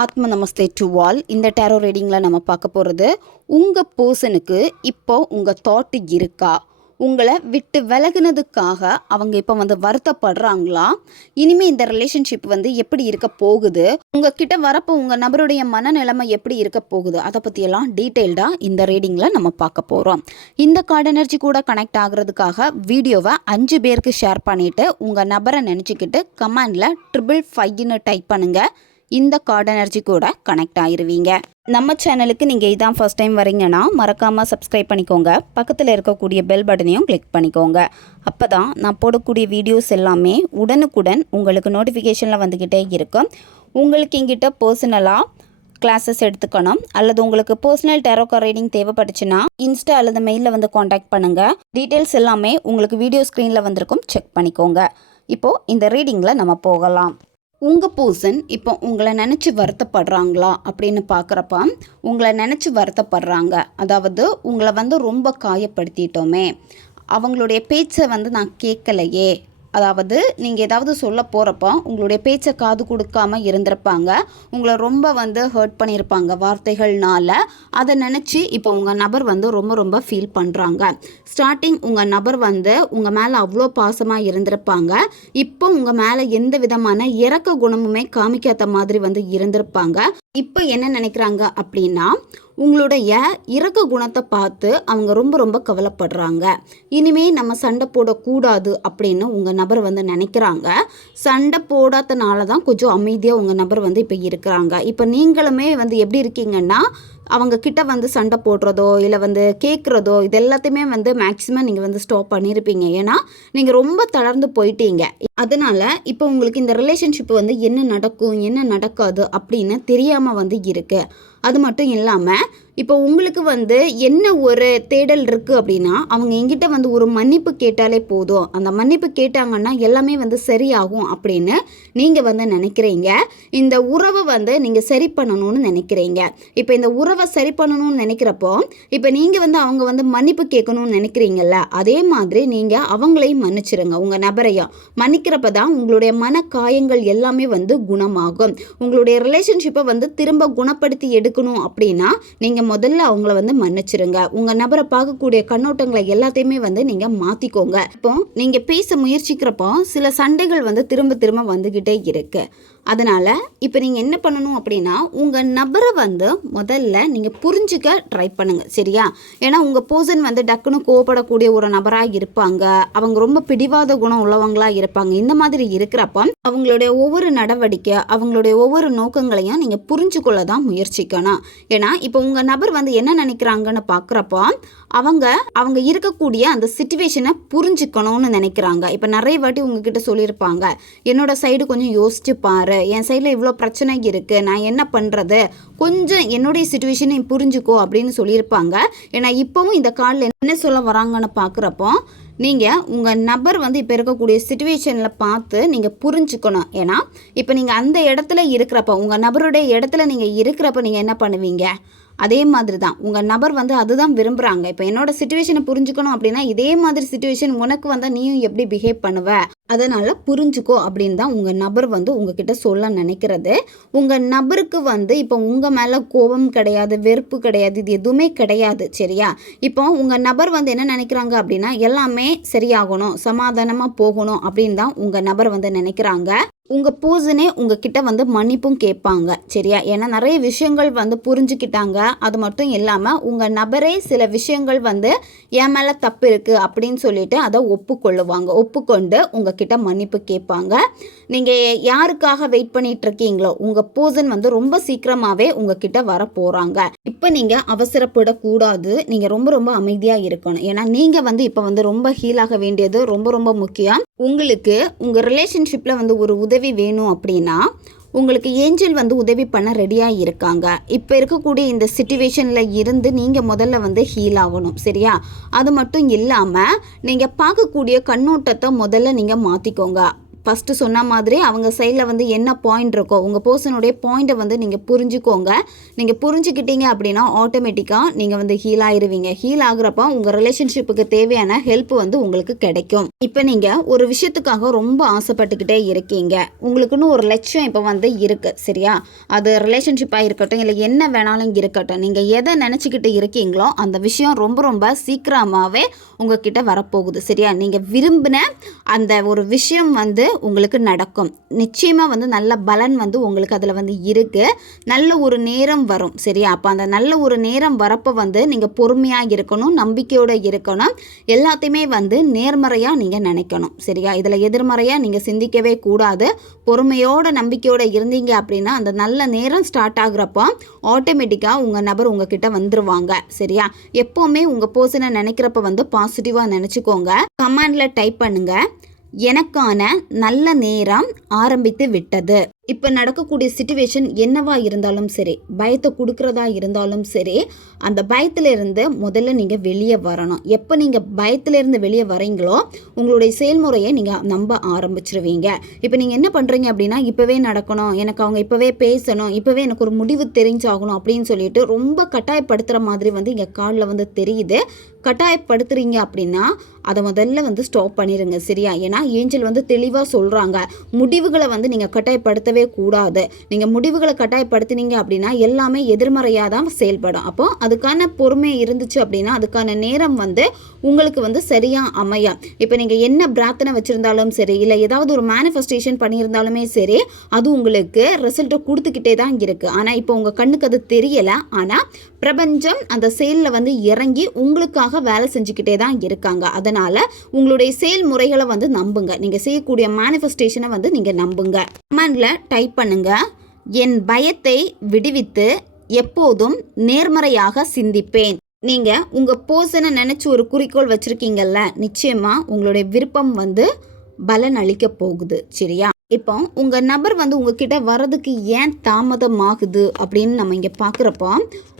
ஆத்ம நமஸ்தே to all. இந்த tarot ரீடிங்கில் நம்ம பார்க்க போகிறது, உங்கள் பர்சனுக்கு இப்போ உங்கள் தாட்டு இருக்கா, உங்களை விட்டு விலகுனதுக்காக அவங்க இப்போ வருத்தப்படுறாங்களா, இனிமேல் இந்த ரிலேஷன்ஷிப் எப்படி இருக்க போகுது, உங்ககிட்ட வரப்போ உங்கள் நபருடைய மனநிலைமை எப்படி இருக்க போகுது, அதை பற்றியெல்லாம் டீட்டெயில்டாக இந்த ரீடிங்கில் நம்ம பார்க்க போகிறோம். இந்த கார்டு எனர்ஜி கூட கனெக்ட் ஆகிறதுக்காக வீடியோவை 5 பேருக்கு ஷேர் பண்ணிவிட்டு உங்கள் நபரை நினச்சிக்கிட்டு கமெண்டில் 555ன்னு டைப் பண்ணுங்கள். இந்த கார்டு எனர்ஜி கூட கனெக்ட் ஆயிருவீங்க. நம்ம சேனலுக்கு நீங்கள் இதான் ஃபர்ஸ்ட் டைம் வரீங்கன்னா மறக்காமல் சப்ஸ்கிரைப் பண்ணிக்கோங்க. பக்கத்தில் இருக்கக்கூடிய பெல் பட்டனையும் கிளிக் பண்ணிக்கோங்க. அப்போ தான் நான் போடக்கூடிய வீடியோஸ் எல்லாமே உடனுக்குடன் உங்களுக்கு நோட்டிஃபிகேஷனில் வந்துக்கிட்டே இருக்கும். உங்களுக்கு எங்கிட்ட பர்சனலாக கிளாஸஸ் எடுத்துக்கணும் அல்லது உங்களுக்கு பர்சனல் டேரோ கார்டு ரீடிங் தேவைப்பட்டுச்சுன்னா இன்ஸ்டா அல்லது மெயிலில் காண்டாக்ட் பண்ணுங்கள். டீட்டெயில்ஸ் எல்லாமே உங்களுக்கு வீடியோ ஸ்க்ரீனில் வந்திருக்கும், செக் பண்ணிக்கோங்க. இப்போது இந்த ரீடிங்கில் நம்ம போகலாம். உங்கள் பர்சன் இப்போ உங்களை நினச்சி வருத்தப்படுறாங்களா அப்படின்னு பார்க்குறப்ப உங்களை நினச்சி வருத்தப்படுறாங்க. அதாவது உங்களை ரொம்ப காயப்படுத்திட்டோமே, அவங்களுடைய பேச்சை நான் கேட்கலையே, அதாவது நீங்கள் ஏதாவது சொல்ல போகிறப்போ உங்களுடைய பேச்சை காது கொடுக்காம இருந்திருப்பாங்க, உங்களை ரொம்ப ஹர்ட் பண்ணியிருப்பாங்க வார்த்தைகள்னால. அதை நினச்சி இப்போ உங்கள் நபர் ரொம்ப ஃபீல் பண்ணுறாங்க. ஸ்டார்டிங் உங்கள் நபர் உங்கள் மேலே அவ்வளோ பாசமாக இருந்திருப்பாங்க. இப்போ உங்கள் மேலே எந்த விதமான இரக்க குணமுமே காமிக்காத மாதிரி இருந்திருப்பாங்க. இப்போ என்ன நினைக்கிறாங்க அப்படின்னா, உங்களுடைய இரக்க குணத்தை பார்த்து அவங்க ரொம்ப கவலைப்படுறாங்க. இனிமே நம்ம சண்டை போடக்கூடாது அப்படின்னு உங்கள் நபர் நினைக்கிறாங்க. சண்டை போடாதனால தான் கொஞ்சம் அமைதியாக உங்கள் நபர் இப்போ இருக்கிறாங்க. இப்போ நீங்களுமே எப்படி இருக்கீங்கன்னா, அவங்க கிட்ட சண்டை போடுறதோ இல்லை கேட்குறதோ இது எல்லாத்தையுமே மேக்ஸிமம் நீங்கள் ஸ்டாப் பண்ணியிருப்பீங்க. ஏன்னா நீங்கள் ரொம்ப தளர்ந்து போயிட்டீங்க. அதனால் இப்போ உங்களுக்கு இந்த ரிலேஷன்ஷிப் என்ன நடக்கும் என்ன நடக்காது அப்படின்னு தெரியாமல் இருக்குது. அது மட்டும் இல்லாமல் இப்போ உங்களுக்கு என்ன ஒரு தேடல் இருக்குது அப்படின்னா, அவங்க எங்கிட்ட ஒரு மன்னிப்பு கேட்டாலே போதும், அந்த மன்னிப்பு கேட்டாங்கன்னா எல்லாமே சரியாகும் அப்படின்னு நீங்கள் நினைக்கிறீங்க. இந்த உறவை நீங்கள் சரி பண்ணணும்னு நினைக்கிறீங்க. இப்போ இந்த உறவை சரி பண்ணணும்னு நினைக்கிறப்போ இப்போ நீங்கள் அவங்க மன்னிப்பு கேட்கணும்னு நினைக்கிறீங்கல்ல, அதே மாதிரி நீங்கள் அவங்களையும் மன்னிச்சிருங்க. உங்கள் நபரையும் மன்னிக்கிறப்ப தான் உங்களுடைய மன காயங்கள் எல்லாமே குணமாகும். உங்களுடைய ரிலேஷன்ஷிப்பை திரும்ப குணப்படுத்தி எடுக்கணும் அப்படின்னா நீங்கள் முதல்ல அவங்கள மன்னிச்சிருங்க. உங்கள் நபரை பார்க்கக்கூடிய கண்ணோட்டங்களை எல்லாத்தையுமே நீங்கள் மாற்றிக்கோங்க. இப்போ நீங்கள் பேச முயற்சிக்கிறப்போ சில சண்டைகள் திரும்ப திரும்ப வந்துக்கிட்டே இருக்கு. அதனால் இப்போ நீங்கள் என்ன பண்ணணும் அப்படின்னா, உங்கள் நபரை முதல்ல நீங்கள் புரிஞ்சுக்க ட்ரை பண்ணுங்கள், சரியா? ஏன்னா உங்கள் பர்சன் டக்குன்னு கோவப்படக்கூடிய ஒரு நபராக இருப்பாங்க. அவங்க ரொம்ப பிடிவாத குணம் உள்ளவங்களாக இருப்பாங்க. இந்த மாதிரி இருக்கிறப்ப அவங்களுடைய ஒவ்வொரு நடவடிக்கை அவங்களுடைய ஒவ்வொரு நோக்கங்களையும் நீங்கள் புரிஞ்சுக்கொள்ள தான் முயற்சிக்கணும். ஏன்னா இப்போ உங்கள் நபர் என்ன நினைக்கிறாங்கன்னு பார்க்குறப்போ அவங்க இருக்கக்கூடிய அந்த சிச்சுவேஷனை புரிஞ்சுக்கணும்னு நினைக்கிறாங்க. இப்போ நிறைய வாட்டி உங்ககிட்ட சொல்லியிருப்பாங்க, என்னோட சைடு கொஞ்சம் யோசிச்சு பாரு, என் சைடில் இவ்வளோ பிரச்சனை இருக்குது, நான் என்ன பண்ணுறது, கொஞ்சம் என்னுடைய சிச்சுவேஷனை புரிஞ்சுக்கோ அப்படின்னு சொல்லியிருப்பாங்க. ஏன்னா இப்போவும் இந்த காலில் என்ன சொல்ல வராங்கன்னு பார்க்குறப்போ நீங்கள் உங்கள் நபர் இப்போ இருக்கக்கூடிய சிச்சுவேஷனில் பார்த்து நீங்கள் புரிஞ்சுக்கணும். ஏன்னா இப்போ நீங்கள் அந்த இடத்துல இருக்கிறப்ப உங்கள் நபருடைய இடத்துல நீங்கள் இருக்கிறப்ப நீங்கள் என்ன பண்ணுவீங்க, அதே மாதிரி தான் உங்கள் நபர் அதுதான் விரும்புகிறாங்க. இப்போ என்னோட சிச்சுவேஷனை புரிஞ்சுக்கணும் அப்படின்னா இதே மாதிரி சிச்சுவேஷன் உனக்கு நீயும் எப்படி பிஹேவ் பண்ணுவ, அதனால் புரிஞ்சுக்கோ அப்படின்னு தான் உங்கள் நபர் உங்ககிட்ட சொல்ல நினைக்கிறது. உங்கள் நபருக்கு இப்போ உங்கள் மேலே கோபம் கிடையாது, வெறுப்பு கிடையாது, இது எதுவுமே கிடையாது, சரியா? இப்போ உங்கள் நபர் என்ன நினைக்கிறாங்க அப்படின்னா, எல்லாமே சரியாகணும், சமாதானமாக போகணும் அப்படின்னு தான் உங்கள் நபர் நினைக்கிறாங்க. உங்கள் பர்சனே உங்ககிட்ட மன்னிப்பும் கேட்பாங்க, சரியா? ஏன்னா நிறைய விஷயங்கள் புரிஞ்சுக்கிட்டாங்க. அது மட்டும் இல்லாமல் உங்கள் நபரே சில விஷயங்கள் என் மேலே தப்பு இருக்குது அப்படின்னு சொல்லிட்டு அதை ஒப்புக்கொள்ளுவாங்க. ஒப்புக்கொண்டு உங்ககிட்ட மன்னிப்பு கேட்பாங்க. நீங்கள் யாருக்காக வெயிட் பண்ணிட்டு இருக்கீங்களோ உங்கள் பர்சன் ரொம்ப சீக்கிரமாகவே உங்ககிட்ட வர போகிறாங்க. இப்போ நீங்கள் அவசரப்படக்கூடாது, நீங்கள் ரொம்ப அமைதியாக இருக்கணும். ஏன்னா நீங்கள் இப்போ ரொம்ப ஹீல் ஆக வேண்டியது ரொம்ப முக்கியம். உங்களுக்கு உங்கள் ரிலேஷன்ஷிப்பில் ஒரு உதவி வேணும் அப்படின்னா உங்களுக்கு ஏஞ்சல் உதவி பண்ண ரெடியாக இருக்காங்க. இப்போ இருக்கக்கூடிய இந்த சிச்சுவேஷனில் இருந்து நீங்கள் முதல்ல ஹீல் ஆகணும், சரியா? அது மட்டும் இல்லாமல் நீங்கள் பார்க்கக்கூடிய கண்ணோட்டத்தை முதல்ல நீங்கள் மாற்றிக்கோங்க. ஃபஸ்ட்டு சொன்ன மாதிரி அவங்க சைடில் வந்து என்ன பாயிண்ட் இருக்கோ உங்கள் பர்சனுடைய பாயிண்ட்டை வந்து நீங்கள் புரிஞ்சுக்கோங்க. நீங்கள் புரிஞ்சுக்கிட்டீங்க அப்படின்னா ஆட்டோமேட்டிக்காக நீங்கள் வந்து ஹீல் ஆகிடுவீங்க. ஹீல் ஆகுறப்ப உங்கள் ரிலேஷன்ஷிப்புக்கு தேவையான ஹெல்ப் வந்து உங்களுக்கு கிடைக்கும். இப்போ நீங்கள் ஒரு விஷயத்துக்காக ரொம்ப ஆசைப்பட்டுக்கிட்டே இருக்கீங்க. உங்களுக்குன்னு ஒரு லட்சியம் இப்போ வந்து இருக்குது, சரியா? அது ரிலேஷன்ஷிப்பாக இருக்கட்டும் இல்லை என்ன வேணாலும் இருக்கட்டும், நீங்கள் எதை நினச்சிக்கிட்டு இருக்கீங்களோ அந்த விஷயம் ரொம்ப ரொம்ப சீக்கிரமாகவே உங்ககிட்ட வரப்போகுது, சரியா? நீங்கள் விரும்பின அந்த ஒரு விஷயம் வந்து உங்களுக்கு நடக்கும். நிச்சயமாக வந்து நல்ல பலன் வந்து உங்களுக்கு அதில் வந்து இருக்குது. நல்ல ஒரு நேரம் வரும், சரியா? அப்போ அந்த நல்ல ஒரு நேரம் வரப்போ வந்து நீங்கள் பொறுமையாக இருக்கணும், நம்பிக்கையோடு இருக்கணும், எல்லாத்தையுமே வந்து நேர்மறையாக நீங்கள் நினைக்கணும், சரியா? இதில் எதிர்மறையாக நீங்கள் சிந்திக்கவே கூடாது. பொறுமையோட நம்பிக்கையோடு இருந்தீங்க அப்படின்னா அந்த நல்ல நேரம் ஸ்டார்ட் ஆகுறப்போ ஆட்டோமேட்டிக்காக உங்கள் நபர் உங்ககிட்ட வந்துருவாங்க, சரியா? எப்போவுமே உங்கள் பர்சனை நினைக்கிறப்ப வந்து பாசிட்டிவாக நினச்சிக்கோங்க. கமெண்டில் டைப் பண்ணுங்க, எனக்கான நல்ல நேரம் ஆரம்பித்து விட்டது. இப்போ நடக்கக்கூடிய சிச்சுவேஷன் என்னவா இருந்தாலும் சரி, பயத்தை கொடுக்குறதா இருந்தாலும் சரி, அந்த பயத்திலிருந்து முதல்ல நீங்கள் வெளியே வரணும். எப்போ நீங்கள் பயத்திலிருந்து வெளியே வரீங்களோ உங்களுடைய செயல்முறையை நீங்கள் நம்ப ஆரம்பிச்சிருவீங்க. இப்போ நீங்கள் என்ன பண்ணுறீங்க அப்படின்னா, இப்போவே நடக்கணும், எனக்கு அவங்க இப்போவே பேசணும், இப்போவே எனக்கு ஒரு முடிவு தெரிஞ்சாகணும் அப்படின்னு சொல்லிட்டு ரொம்ப கட்டாயப்படுத்துகிற மாதிரி வந்து இங்கே காலில் வந்து தெரியுது. கட்டாயப்படுத்துறீங்க அப்படின்னா அதை முதல்ல வந்து ஸ்டாப் பண்ணிடுங்க, சரியா? ஏன்னா ஏஞ்சல் வந்து தெளிவாக சொல்கிறாங்க, முடிவுகளை வந்து நீங்கள் கட்டாயப்படுத்தவே கூடாது. நீங்கள் முடிவுகளை கட்டாயப்படுத்தினீங்க அப்படின்னா எல்லாமே எதிர்மறையாக தான் செயல்படும். அப்போ அதுக்கான பொறுமை இருந்துச்சு அப்படின்னா அதுக்கான நேரம் வந்து உங்களுக்கு வந்து சரியாக அமையும். இப்போ நீங்கள் என்ன பிரார்த்தனை வச்சுருந்தாலும் சரி, இல்லை ஏதாவது ஒரு மேனிஃபெஸ்டேஷன் பண்ணியிருந்தாலுமே சரி, அது உங்களுக்கு ரிசல்ட்டை கொடுத்துக்கிட்டே தான் இருக்குது. ஆனால் இப்போ உங்கள் கண்ணுக்கு அது தெரியலை, ஆனால் பிரபஞ்சம் அந்த செயலில் வந்து இறங்கி உங்களுக்காக வேலை செஞ்சுக்கிட்டே தான் இருக்காங்க. அதனால் உங்களுடைய செயல்முறைகளை வந்து நம்புங்க. நீங்கள் செய்யக்கூடிய மேனிஃபெஸ்டேஷனை வந்து நீங்கள் நம்புங்க. கமெண்டில் டைப் பண்ணுங்க, என் பயத்தை விடுவித்து எப்போதும் நேர்மறையாக சிந்திப்பேன். நீங்கள் உங்கள் பர்சனை நினச்சி ஒரு குறிக்கோள் வச்சுருக்கீங்கல்ல, நிச்சயமாக உங்களுடைய விருப்பம் வந்து பலன் அளிக்க போகுது, சரியா? இப்போ உங்கள் நபர் வந்து உங்ககிட்ட வர்றதுக்கு ஏன் தாமதமாகுது அப்படின்னு நம்ம இங்கே பார்க்குறப்போ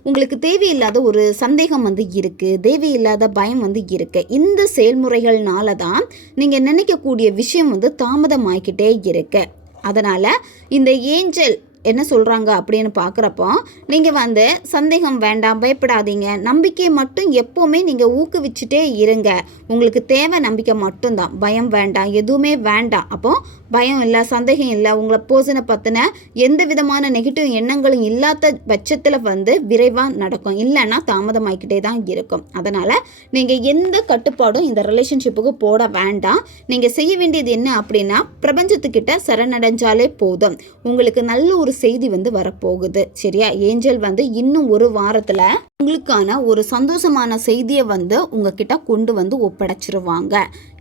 உங்களுக்கு தேவையில்லாத ஒரு சந்தேகம் வந்து இருக்குது, தேவையில்லாத பயம் வந்து இருக்குது. இந்த செயல்முறைகள்னால தான் நீங்கள் நினைக்கக்கூடிய விஷயம் வந்து தாமதமாகிக்கிட்டே இருக்கு. அதனால் இந்த ஏஞ்சல் என்ன சொல்கிறாங்க அப்படின்னு பார்க்குறப்போ நீங்கள் வந்து சந்தேகம் வேண்டாம், பயப்படாதீங்க, நம்பிக்கை மட்டும் எப்போவுமே நீங்கள் ஊக்குவிச்சுட்டே இருங்க. உங்களுக்கு தேவை நம்பிக்கை மட்டும்தான், பயம் வேண்டாம், எதுவுமே வேண்டாம். அப்போது பயம் இல்லை, சந்தேகம் இல்லை, உங்களை பர்சனை பற்றின எந்த விதமான நெகட்டிவ் எண்ணங்களும் இல்லாத பட்சத்தில் வந்து விரைவாக நடக்கும், இல்லைன்னா தாமதமாகிக்கிட்டே தான் இருக்கும். அதனால் நீங்கள் எந்த கட்டுப்பாடும் இந்த ரிலேஷன்ஷிப்புக்கு போட வேண்டாம். நீங்கள் செய்ய வேண்டியது என்ன அப்படின்னா பிரபஞ்சத்துக்கிட்ட சரணடைஞ்சாலே போதும். உங்களுக்கு நல்ல ஒரு செய்தி வந்து வரப்போகுது, சரியா? ஏஞ்சல் வந்து இன்னும் ஒரு வாரத்தில் உங்களுக்கான ஒரு சந்தோஷமான செய்தியை வந்து உங்ககிட்ட கொண்டு வந்து ஒப்படைச்சிருவாங்க.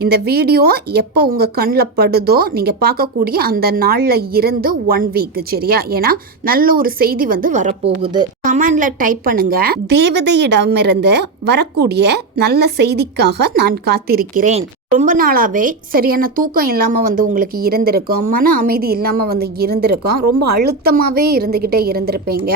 இந்த வீடியோ எப்போ உங்கள் கண்ணில் படுதோ நீங்கள் பார்க்கக்கூடிய அந்த நாளில் இருந்து 1 வீக், சரியா? ஏன்னா நல்ல ஒரு செய்தி வந்து வரப்போகுது. கமெண்டில் டைப் பண்ணுங்க, தேவதையிடமிருந்து வரக்கூடிய நல்ல செய்திக்காக நான் காத்திருக்கிறேன். ரொம்ப நாளாகவே சரியான தூக்கம் இல்லாமல் வந்து உங்களுக்கு இருந்திருக்கும், மன அமைதி இல்லாமல் வந்து இருந்திருக்கும், ரொம்ப அழுத்தமாகவே இருந்துக்கிட்டே இருந்திருப்பீங்க.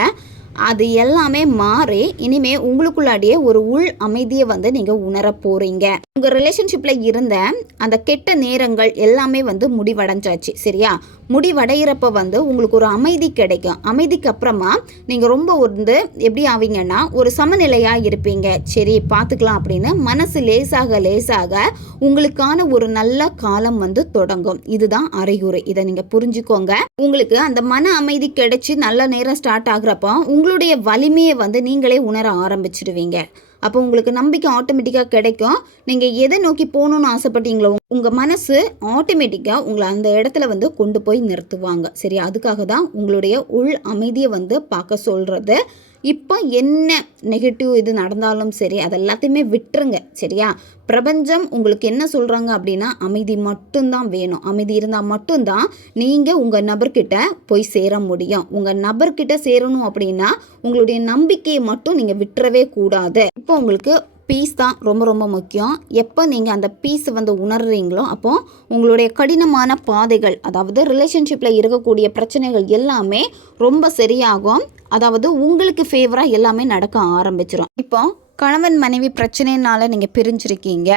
அது எல்லாமே மாறி இனிமே உங்களுக்குள்ளாடியே ஒரு உள் அமைதியை வந்து நீங்கள் உணர போகிறீங்க. உங்கள் ரிலேஷன்ஷிப்பில் இருந்த அந்த கெட்ட நேரங்கள் எல்லாமே வந்து முடிவடைஞ்சாச்சு, சரியா? முடிவடைகிறப்ப வந்து உங்களுக்கு ஒரு அமைதி கிடைக்கும். அமைதிக்கு அப்புறமா நீங்கள் ரொம்ப வந்து எப்படி ஆவீங்கன்னா ஒரு சமநிலையாக இருப்பீங்க. சரி பார்த்துக்கலாம் அப்படின்னு மனசு லேசாக லேசாக உங்களுக்கான ஒரு நல்ல காலம் வந்து தொடங்கும். இதுதான் அறிகுறி, இதை நீங்கள் புரிஞ்சுக்கோங்க. உங்களுக்கு அந்த மன அமைதி கிடைச்சி நல்ல நேரம் ஸ்டார்ட் ஆகுறப்போ உங்களுடைய வலிமையை வந்து நீங்களே உணர ஆரம்பிச்சிடுவீங்க. அப்போ உங்களுக்கு நம்பிக்கை ஆட்டோமேட்டிக்காக கிடைக்கும். நீங்கள் எதை நோக்கி போகணுன்னு ஆசைப்பட்டீங்களோ உங்கள் மனசு ஆட்டோமேட்டிக்காக உங்களை அந்த இடத்துல வந்து கொண்டு போய் நிறுத்துவாங்க, சரியா? அதுக்காக தான் உங்களுடைய உள் அமைதியை வந்து பார்க்க சொல்கிறது. இப்போ என்ன நெகட்டிவ் இது நடந்தாலும் சரி அது எல்லாத்தையுமே விட்டுருங்க, சரியா? பிரபஞ்சம் உங்களுக்கு என்ன சொல்கிறாங்க அப்படின்னா அமைதி மட்டும்தான் வேணும். அமைதி இருந்தால் மட்டும்தான் நீங்கள் உங்கள் நபர்கிட்ட போய் சேர முடியும். உங்கள் நபர்கிட்ட சேரணும் அப்படின்னா உங்களுடைய நம்பிக்கையை மட்டும் நீங்கள் விட்டுறவே கூடாது. இப்போ உங்களுக்கு பீஸ் தான் ரொம்ப ரொம்ப முக்கியம். எப்போ நீங்கள் அந்த பீஸை வந்து உணர்றீங்களோ அப்போது உங்களுடைய கடினமான பாதைகள், அதாவது ரிலேஷன்ஷிப்பில் இருக்கக்கூடிய பிரச்சனைகள் எல்லாமே ரொம்ப சரியாகும். அதாவது உங்களுக்கு ஃபேவராக எல்லாமே நடக்க ஆரம்பிச்சிடும். இப்போ கணவன் மனைவி பிரச்சனைனால நீங்கள் பிரிஞ்சிருக்கீங்க,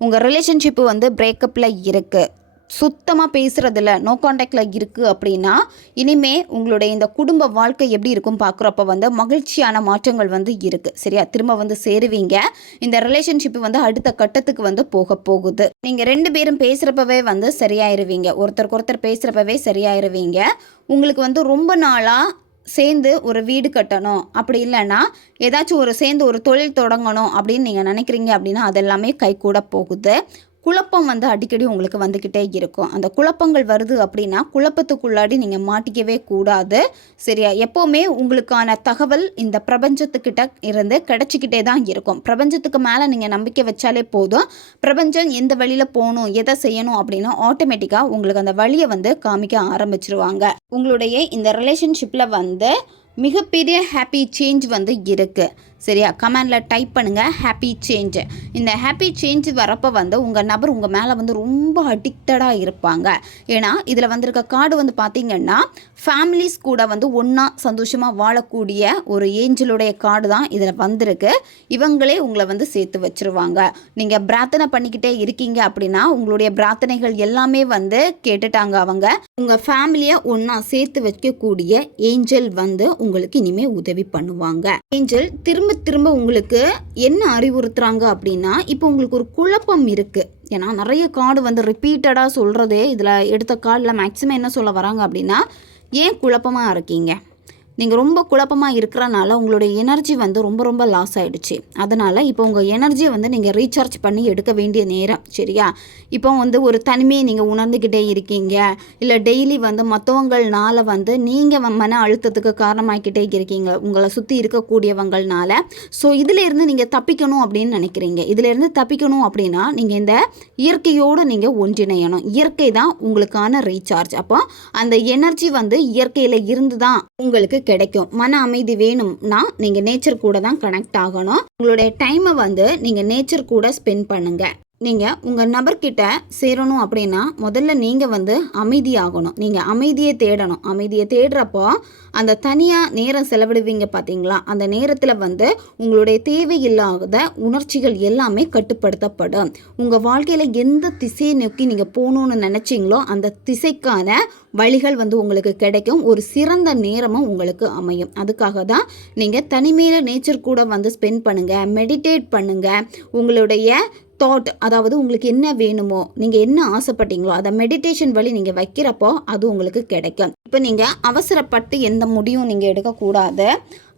உங்கள் ரிலேஷன்ஷிப்பு வந்து பிரேக்கப்பில் இருக்குது, சுத்தமாக பேசுகிறதில்ல, நோ காண்டாக்டில் இருக்குது அப்படின்னா இனிமே உங்களுடைய இந்த குடும்ப வாழ்க்கை எப்படி இருக்கும் பார்க்குறப்ப வந்து மகிழ்ச்சியான மாற்றங்கள் வந்து இருக்குது. சரியா, திரும்ப வந்து சேருவீங்க. இந்த ரிலேஷன்ஷிப் வந்து அடுத்த கட்டத்துக்கு வந்து போகுது. நீங்கள் 2 பேரும் பேசுகிறப்பவே வந்து சரியாயிருவீங்க. ஒருத்தருக்கு ஒருத்தர் பேசுகிறப்பவே சரியாயிருவீங்க. உங்களுக்கு வந்து ரொம்ப நாளாக சேர்ந்து ஒரு வீடு கட்டணும், அப்படி இல்லைன்னா ஏதாச்சும் சேர்ந்து ஒரு தொழில் தொடங்கணும் அப்படின்னு நீங்கள் நினைக்கிறீங்க அப்படின்னா அதெல்லாமே கைகூட போகுது. குழப்பம் வந்து அடிக்கடி உங்களுக்கு வந்துக்கிட்டே இருக்கும். அந்த குழப்பங்கள் வருது அப்படின்னா குழப்பத்துக்குள்ளாடி நீங்கள் மாட்டிக்கவே கூடாது. சரியா, எப்போவுமே உங்களுக்கான தகவல் இந்த பிரபஞ்சத்துக்கிட்ட இருந்து கிடச்சிக்கிட்டே தான் இருக்கும். பிரபஞ்சத்துக்கு மேலே நீங்கள் நம்பிக்கை வச்சாலே போதும். பிரபஞ்சம் எந்த வழியில் போகணும், எதை செய்யணும் அப்படின்னா ஆட்டோமேட்டிக்காக உங்களுக்கு அந்த வழியை வந்து காமிக்க ஆரம்பிச்சிருவாங்க. உங்களுடைய இந்த ரிலேஷன்ஷிப்பில் வந்து மிகப்பெரிய ஹாப்பி சேஞ்ச் வந்து இருக்குது. சரியா, கமெண்டில் டைப் பண்ணுங்கள் ஹாப்பி சேஞ்சு. இந்த ஹாப்பி சேஞ்ச் வரப்போ வந்து உங்கள் நபர் உங்கள் மேலே வந்து ரொம்ப அடிக்டடாக இருப்பாங்க. ஏன்னா இதில் வந்திருக்க கார்டு வந்து பார்த்திங்கன்னா ஃபேமிலிஸ் கூட வந்து ஒன்றா சந்தோஷமாக வாழக்கூடிய ஒரு ஏஞ்சலுடைய கார்டு தான் இதில் வந்திருக்கு. இவங்களே உங்களை வந்து சேர்த்து வச்சுருவாங்க. நீங்கள் பிரார்த்தனை பண்ணிக்கிட்டே இருக்கீங்க அப்படின்னா உங்களுடைய பிரார்த்தனைகள் எல்லாமே வந்து கேட்டுட்டாங்க. அவங்க உங்கள் ஃபேமிலியை ஒன்றா சேர்த்து வைக்கக்கூடிய ஏஞ்சல் வந்து உங்களுக்கு இனிமேல் உதவி பண்ணுவாங்க. ஏஞ்சல் திரும்ப உங்களுக்கு என்ன அறிவுறுத்துறாங்க அப்படின்னா, இப்போ உங்களுக்கு ஒரு குழப்பம் இருக்குது. ஏன்னா நிறைய கார்டு வந்து ரிப்பீட்டடாக சொல்கிறதே இதில் எடுத்த கார்டில் மேக்ஸிமம் என்ன சொல்ல வராங்க அப்படின்னா, ஏன் குழப்பமாக இருக்கீங்க, நீங்கள் ரொம்ப குழப்பமாக இருக்கிறனால உங்களுடைய எனர்ஜி வந்து ரொம்ப லாஸ் ஆகிடுச்சு. அதனால் இப்போ உங்கள் எனர்ஜியை வந்து நீங்கள் ரீசார்ஜ் பண்ணி எடுக்க வேண்டிய நேரம். சரியா, இப்போ வந்து ஒரு தனிமையை நீங்கள் உணர்ந்துக்கிட்டே இருக்கீங்க, இல்லை டெய்லி வந்து மற்றவங்கள்னால வந்து நீங்கள் மன அழுத்தத்துக்கு காரணமாக்கிட்டே இருக்கீங்க உங்களை சுற்றி இருக்கக்கூடியவங்கள்னால. ஸோ இதிலேருந்து நீங்கள் தப்பிக்கணும் அப்படின்னு நினைக்கிறீங்க. இதிலேருந்து தப்பிக்கணும் அப்படின்னா நீங்கள் இந்த இயற்கையோடு நீங்கள் ஒன்றிணையணும். இயற்கை தான் உங்களுக்கான ரீசார்ஜ். அப்போ அந்த எனர்ஜி வந்து இயற்கையில் இருந்து தான் உங்களுக்கு கிடைக்கும். மன அமைதி வேணும்னா நீங்கள் நேச்சர் கூட தான் கனெக்ட் ஆகணும். உங்களுடைய டைமை வந்து நீங்கள் நேச்சர் கூட ஸ்பெண்ட் பண்ணுங்கள். நீங்கள் உங்கள் நபர்கிட்ட சேரணும் அப்படின்னா முதல்ல நீங்கள் வந்து அமைதியாகணும். நீங்கள் அமைதியை தேடணும். அமைதியை தேடுறப்போ அந்த தனியாக நேரம் செலவிடுவீங்க பார்த்தீங்களா, அந்த நேரத்தில் வந்து உங்களுடைய தேவையில்லாத உணர்ச்சிகள் எல்லாமே கட்டுப்படுத்தப்படும். உங்கள் வாழ்க்கையில் எந்த திசையை நோக்கி நீங்கள் போகணுன்னு நினச்சிங்களோ அந்த திசைக்கான வழிகள் வந்து உங்களுக்கு கிடைக்கும். ஒரு சிறந்த நேரமும் உங்களுக்கு அமையும். அதுக்காக தான் நீங்கள் தனிமையில் நேச்சர் கூட வந்து ஸ்பெண்ட் பண்ணுங்கள், மெடிடேட் பண்ணுங்கள். உங்களுடைய தாட், அதாவது உங்களுக்கு என்ன வேணுமோ, நீங்கள் என்ன ஆசைப்பட்டீங்களோ அதை மெடிடேஷன் வழி நீங்கள் வைக்கிறப்போ அது உங்களுக்கு கிடைக்கும். இப்போ நீங்கள் அவசரப்பட்டு எந்த முடிவும் நீங்கள் எடுக்கக்கூடாது.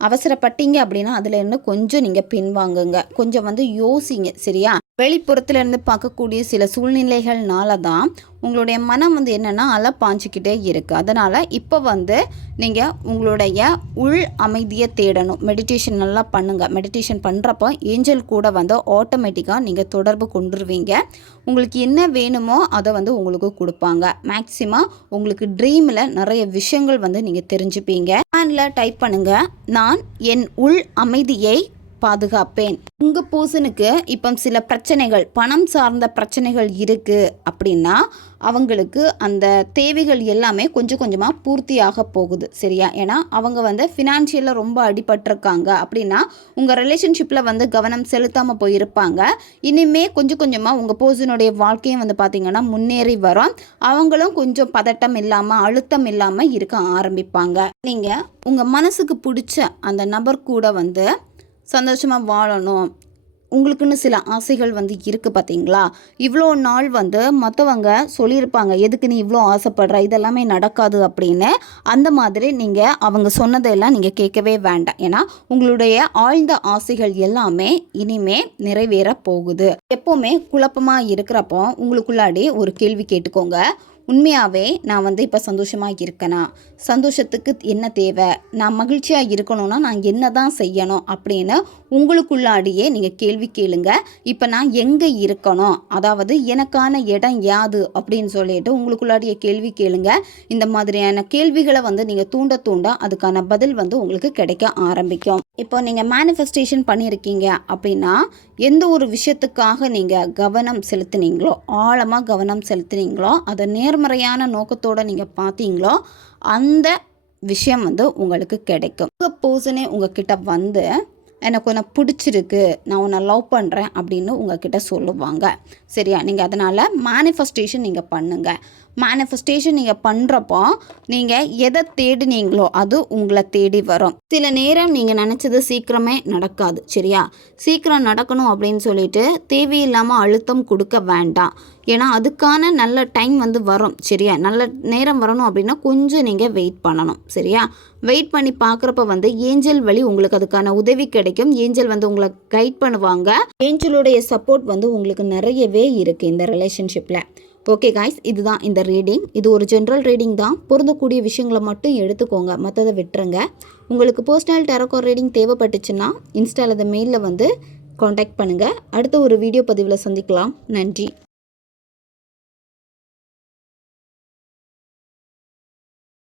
அவசரப்பட்டீங்க அப்படின்னா அதுலேருந்து கொஞ்சம் நீங்கள் பின்வாங்குங்க, கொஞ்சம் வந்து யோசிங்க. சரியா, வெளிப்புறத்துலேருந்து பார்க்கக்கூடிய சில சூழ்நிலைகள்னால தான் உங்களுடைய மனம் வந்து என்னென்னா அலப்பாஞ்சிக்கிட்டே இருக்குது. அதனால் இப்போ வந்து நீங்கள் உங்களுடைய உள் அமைதியை தேடணும். மெடிடேஷன் நல்லா பண்ணுங்கள். மெடிடேஷன் பண்ணுறப்போ ஏஞ்சல் கூட வந்து ஆட்டோமேட்டிக்காக நீங்கள் தொடர்பு கொண்டுருவீங்க. உங்களுக்கு என்ன வேணுமோ அதை வந்து உங்களுக்கு கொடுப்பாங்க. மேக்ஸிமம் உங்களுக்கு ட்ரீமில் நிறைய விஷயங்கள் வந்து நீங்கள் தெரிஞ்சுப்பீங்க. ஹேண்டில் டைப் பண்ணுங்கள், நான் என் உள் அமைதியை பாதுகாப்பேன். உங்கள் பர்சனுக்கு இப்போ சில பிரச்சனைகள், பணம் சார்ந்த பிரச்சனைகள் இருக்குது அப்படின்னா அவங்களுக்கு அந்த தேவைகள் எல்லாமே கொஞ்சம் கொஞ்சமாக பூர்த்தியாக போகுது. சரியா, ஏன்னா அவங்க வந்து ஃபினான்ஷியலில் ரொம்ப அடிபட்டிருக்காங்க அப்படின்னா உங்கள் ரிலேஷன்ஷிப்பில் வந்து கவனம் செலுத்தாமல் போயிருப்பாங்க. இனிமே கொஞ்சம் கொஞ்சமாக உங்கள் பர்சனுடைய வாழ்க்கையும் வந்து பார்த்திங்கன்னா முன்னேறி வரும். அவங்களும் கொஞ்சம் பதட்டம் இல்லாமல் அழுத்தம் இல்லாமல் இருக்க ஆரம்பிப்பாங்க. நீங்கள் உங்கள் மனசுக்கு பிடிச்ச அந்த நபர் கூட வந்து சந்தோஷமாக வாழணும், உங்களுக்குன்னு சில ஆசைகள் வந்து இருக்குது பார்த்தீங்களா. இவ்வளோ நாள் வந்து மற்றவங்க சொல்லியிருப்பாங்க, எதுக்கு நீ இவ்வளோ ஆசைப்படுற, இதெல்லாமே நடக்காது அப்படின்னு. அந்த மாதிரி நீங்கள் அவங்க சொன்னதெல்லாம் நீங்கள் கேட்கவே வேண்டாம். ஏன்னா உங்களுடைய ஆழ்ந்த ஆசைகள் எல்லாமே இனிமே நிறைவேற போகுது. எப்போவுமே குழப்பமாக இருக்கிறப்போ உங்களுக்குள்ளாடி ஒரு கேள்வி கேட்டுக்கோங்க, உண்மையாகவே நான் வந்து இப்போ சந்தோஷமாக இருக்கேனா, சந்தோஷத்துக்கு என்ன தேவை, நான் மகிழ்ச்சியாக இருக்கணும்னா நான் என்ன தான் செய்யணும் அப்படின்னு உங்களுக்குள்ளாடியே நீங்கள் கேள்வி கேளுங்க. இப்போ நான் எங்கே இருக்கணும், அதாவது எனக்கான இடம் யாது அப்படின்னு சொல்லிட்டு உங்களுக்குள்ளாடிய கேள்வி கேளுங்க. இந்த மாதிரியான கேள்விகளை வந்து நீங்கள் தூண்ட அதுக்கான பதில் வந்து உங்களுக்கு கிடைக்க ஆரம்பிக்கும். இப்போ நீங்கள் மேனிஃபெஸ்டேஷன் பண்ணியிருக்கீங்க அப்படின்னா எந்த ஒரு விஷயத்துக்காக நீங்கள் கவனம் செலுத்துனீங்களோ, ஆழமாக கவனம் செலுத்துனீங்களோ, அதை நேர்மறையான நோக்கத்தோடு நீங்கள் பார்த்தீங்களோ அந்த விஷயம் வந்து உங்களுக்கு கிடைக்கும். உங்கள் பர்சனே உங்ககிட்ட வந்து எனக்கு உன்னை பிடிச்சிருக்கு, நான் உன்னை லவ் பண்ணுறேன் அப்படின்னு உங்ககிட்ட சொல்லுவாங்க. சரியா? நீங்கள் அதனால் மேனிஃபெஸ்டேஷன் நீங்கள் பண்ணுங்கள். மேனிஃபெஸ்டேஷன் நீங்கள் பண்ணுறப்போ நீங்கள் எதை தேடினீங்களோ அது உங்களை தேடி வரும். சில நேரம் நீங்கள் நினச்சது சீக்கிரமே நடக்காது. சரியா? சீக்கிரம் நடக்கணும் அப்படின்னு சொல்லிட்டு தேவையில்லாமல் அழுத்தம் கொடுக்க வேண்டாம். ஏன்னா அதுக்கான நல்ல டைம் வந்து வரும். சரியா? நல்ல நேரம் வரணும் அப்படின்னா கொஞ்சம் நீங்கள் வெயிட் பண்ணணும். சரியா? வெயிட் பண்ணி பார்க்குறப்ப வந்து ஏஞ்சல் வழி உங்களுக்கு அதுக்கான உதவி கிடைக்கும். ஏஞ்சல் வந்து உங்களை கைட் பண்ணுவாங்க. ஏஞ்சலுடைய சப்போர்ட் வந்து உங்களுக்கு நிறையவே இருக்குது இந்த ரிலேஷன்ஷிப்பில். ஓகே காய்ஸ், இதுதான் இந்த ரீடிங். இது ஒரு ஜென்ரல் ரீடிங் தான். பொருந்தக்கூடிய விஷயங்களை மட்டும் எடுத்துக்கோங்க, மற்றதை விட்டுருங்க. உங்களுக்கு பர்சனல் டேரோ ரீடிங் தேவைப்பட்டுச்சுன்னா இன்ஸ்டாவில் அந்த மெயிலில் வந்து காண்டாக்ட் பண்ணுங்கள். அடுத்த ஒரு வீடியோ பதிவில் சந்திக்கலாம். நன்றி.